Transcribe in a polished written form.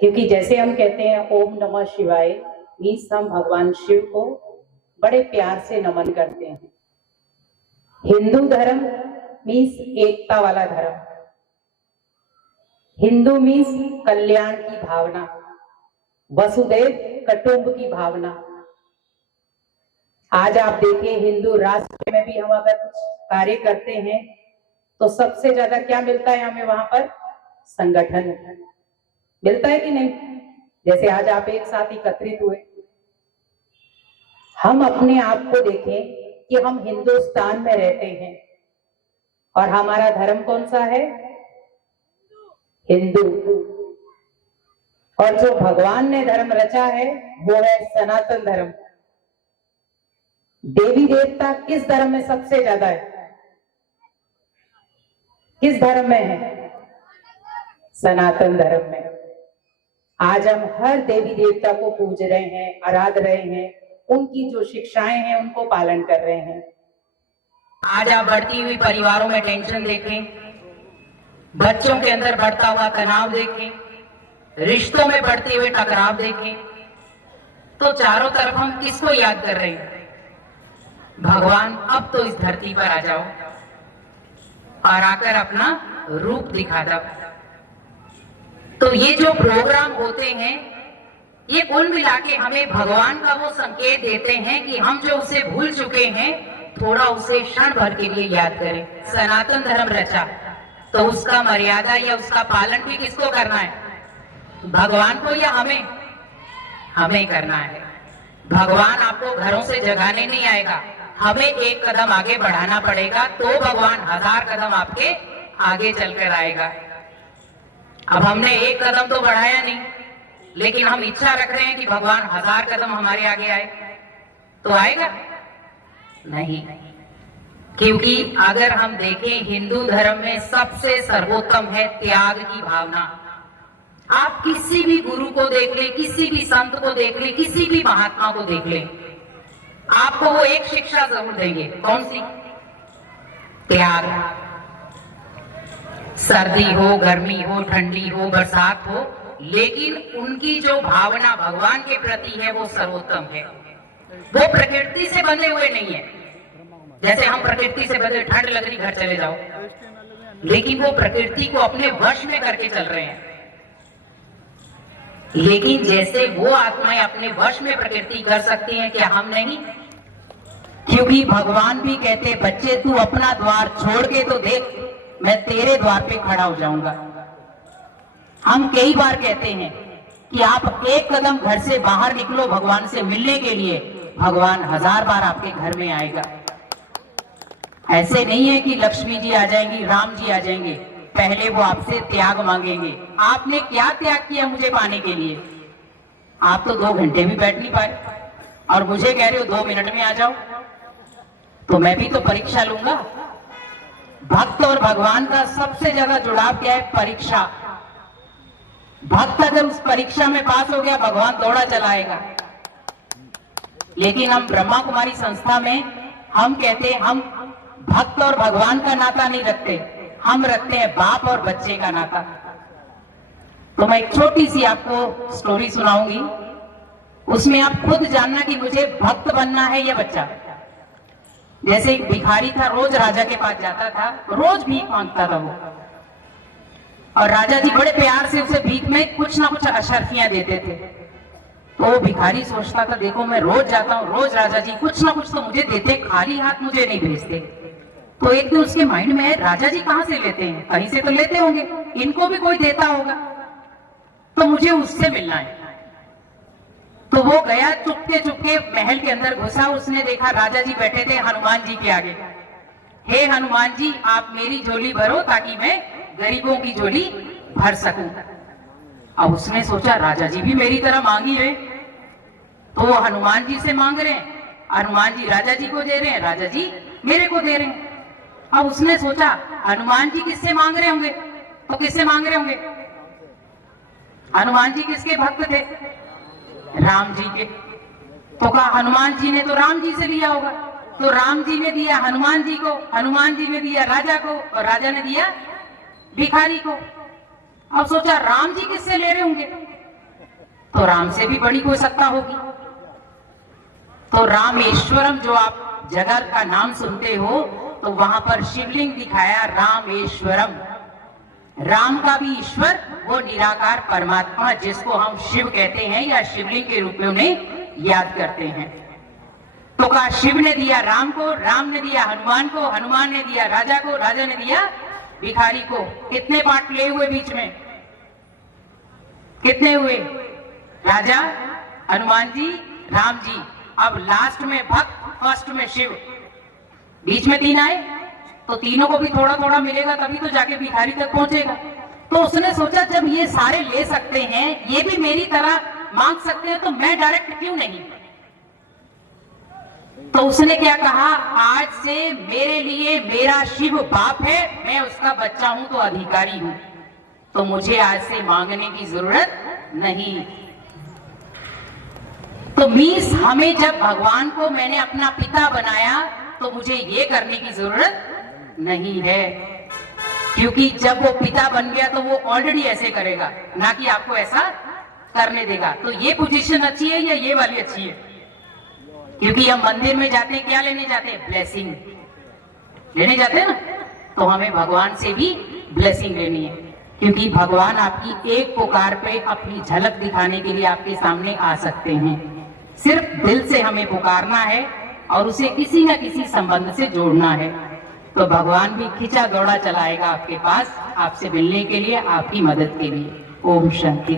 क्योंकि जैसे हम कहते हैं ओम नमः शिवाय, मीन्स हम भगवान शिव को बड़े प्यार से नमन करते हैं। हिंदू धर्म मीन्स एकता वाला धर्म। हिंदू मीन्स कल्याण की भावना, वसुदैव कुटुंब की भावना। आज आप देखिए हिंदू राष्ट्र में भी हम अगर कुछ कार्य करते हैं तो सबसे ज्यादा क्या मिलता है हमें? वहां पर संगठन मिलता है कि नहीं? जैसे आज आप एक साथ एकत्रित हुए, हम अपने आप को देखें कि हम हिंदुस्तान में रहते हैं और हमारा धर्म कौन सा है? हिंदू। और जो भगवान ने धर्म रचा है वो है सनातन धर्म। देवी देवता किस धर्म में सबसे ज्यादा है? किस धर्म में है? सनातन धर्म में। आज हम हर देवी देवता को पूज रहे हैं, आराध रहे हैं, उनकी जो शिक्षाएं हैं उनको पालन कर रहे हैं। आज आप बढ़ती हुई परिवारों में टेंशन देखें, बच्चों के अंदर बढ़ता हुआ तनाव देखें, रिश्तों में बढ़ते हुए टकराव देखें, तो चारों तरफ हम किसको याद कर रहे हैं? भगवान अब तो इस धरती पर आ जाओ और आकर अपना रूप दिखा दो। तो ये जो प्रोग्राम होते हैं ये कुल मिला के हमें भगवान का वो संकेत देते हैं कि हम जो उसे भूल चुके हैं थोड़ा उसे क्षण भर के लिए याद करें। सनातन धर्म रचा तो उसका मर्यादा या उसका पालन भी किसको करना है? भगवान को या हमें? हमें करना है। भगवान आपको घरों से जगाने नहीं आएगा, हमें एक कदम आगे बढ़ाना पड़ेगा तो भगवान 1000 कदम आपके आगे चलकर आएगा। अब हमने एक कदम तो बढ़ाया नहीं, लेकिन हम इच्छा रख रहे हैं कि भगवान 1000 कदम हमारे आगे आए, तो आएगा नहीं। क्योंकि अगर हम देखें हिंदू धर्म में सबसे सर्वोत्तम है त्याग की भावना। आप किसी भी गुरु को देख लें, किसी भी संत को देख लें, किसी भी महात्मा को देख लें, आपको वो एक शिक्षा जरूर देंगे। कौन सी? त्याग। सर्दी हो, गर्मी हो, ठंडी हो, बरसात हो, लेकिन उनकी जो भावना भगवान के प्रति है वो सर्वोत्तम है। वो प्रकृति से बंधे हुए नहीं है। जैसे हम प्रकृति से बंधे, ठंड लग रही घर चले जाओ, लेकिन वो प्रकृति को अपने वश में करके चल रहे हैं। लेकिन जैसे वो आत्माएं अपने वश में प्रकृति कर सकती हैं, क्या हम नहीं? क्योंकि भगवान भी कहते, बच्चे तू अपना द्वार छोड़ के तो देख, मैं तेरे द्वार पे खड़ा हो जाऊंगा। हम कई बार कहते हैं कि आप एक कदम घर से बाहर निकलो भगवान से मिलने के लिए, भगवान 1000 बार आपके घर में आएगा। ऐसे नहीं है कि लक्ष्मी जी आ जाएंगी, राम जी आ जाएंगे, पहले वो आपसे त्याग मांगेंगे। आपने क्या त्याग किया मुझे पाने के लिए? आप तो 2 घंटे भी बैठ नहीं पाए और मुझे कह रहे हो 2 मिनट में आ जाओ, तो मैं भी तो परीक्षा लूंगा। भक्त और भगवान का सबसे ज्यादा जुड़ाव क्या है? परीक्षा। भक्त अगर उस परीक्षा में पास हो गया, भगवान दौड़ा चलाएगा। लेकिन हम ब्रह्मा कुमारी संस्था में हम कहते हैं हम भक्त और भगवान का नाता नहीं रखते, हम रखते हैं बाप और बच्चे का नाता। तो मैं एक छोटी सी आपको स्टोरी सुनाऊंगी, उसमें आप खुद जानना कि मुझे भक्त बनना है या बच्चा। जैसे एक भिखारी था, रोज राजा के पास जाता था, रोज भीख मांगता था वो, और राजा जी बड़े प्यार से उसे भीख में कुछ ना कुछ अशर्फियां देते थे। तो वो भिखारी सोचता था, देखो मैं रोज जाता हूँ, रोज राजा जी कुछ ना कुछ तो मुझे देते, खाली हाथ मुझे नहीं भेजते। तो एक दिन उसके माइंड में है, राजा जी कहाँ से लेते हैं? कहीं से तो लेते होंगे, इनको भी कोई देता होगा, तो मुझे उससे मिलना है। तो वो गया, चुपके चुपके महल के अंदर घुसा। उसने देखा राजा जी बैठे थे हनुमान जी के आगे। हे हनुमान जी, आप मेरी झोली भरो ताकि मैं गरीबों की झोली भर सकूं। अब उसने सोचा राजा जी भी मेरी तरह मांग ही रहे, तो वो हनुमान जी से मांग रहे हैं, हनुमान जी राजा जी को दे रहे हैं, राजा जी मेरे को दे रहे हैं। अब उसने सोचा हनुमान जी किससे मांग रहे होंगे? तो किससे मांग रहे होंगे? हनुमान जी किसके भक्त थे? राम जी के। तो कहा हनुमान जी ने तो राम जी से लिया होगा, तो राम जी ने दिया हनुमान जी को, हनुमान जी ने दिया राजा को, और राजा ने दिया भिखारी को। अब सोचा राम जी किससे ले रहे होंगे? तो राम से भी बड़ी कोई सत्ता होगी। तो रामेश्वरम जो आप जगह का नाम सुनते हो तो वहां पर शिवलिंग दिखाया रामेश्वरम। राम का भी ईश्वर वो निराकार परमात्मा जिसको हम शिव कहते हैं या शिवलिंग के रूप में उन्हें याद करते हैं। तो कहा शिव ने दिया राम को, राम ने दिया हनुमान को, हनुमान ने दिया राजा को, राजा ने दिया भिखारी को। कितने पार्ट ले हुए बीच में? कितने हुए? राजा, हनुमान जी, राम जी, अब लास्ट में भक्त, फर्स्ट में शिव, बीच में 3 आए तो तीनों को भी थोड़ा थोड़ा मिलेगा तभी तो जाके भिखारी तक पहुंचेगा। तो उसने सोचा जब ये सारे ले सकते हैं, ये भी मेरी तरह मांग सकते हैं, तो मैं डायरेक्ट क्यों नहीं। तो उसने क्या कहा, आज से मेरे लिए मेरा शिव बाप है, मैं उसका बच्चा हूं तो अधिकारी हूं, तो मुझे आज से मांगने की जरूरत नहीं। तो मीन्स हमें जब भगवान को मैंने अपना पिता बनाया तो मुझे ये करने की जरूरत नहीं है, क्योंकि जब वो पिता बन गया तो वो ऑलरेडी ऐसे करेगा, ना कि आपको ऐसा करने देगा। तो ये पोजीशन अच्छी है या ये वाली अच्छी है? क्योंकि हम मंदिर में जाते हैं, क्या लेने जाते हैं? ब्लेसिंग लेने जाते हैं ना। तो हमें भगवान से भी ब्लेसिंग लेनी है, क्योंकि भगवान आपकी एक पुकार पे अपनी झलक दिखाने के लिए आपके सामने आ सकते हैं। सिर्फ दिल से हमें पुकारना है और उसे किसी न किसी संबंध से जोड़ना है, तो भगवान भी खिंचा दौड़ा चलाएगा आपके पास, आपसे मिलने के लिए, आपकी मदद के लिए। ओम शांति।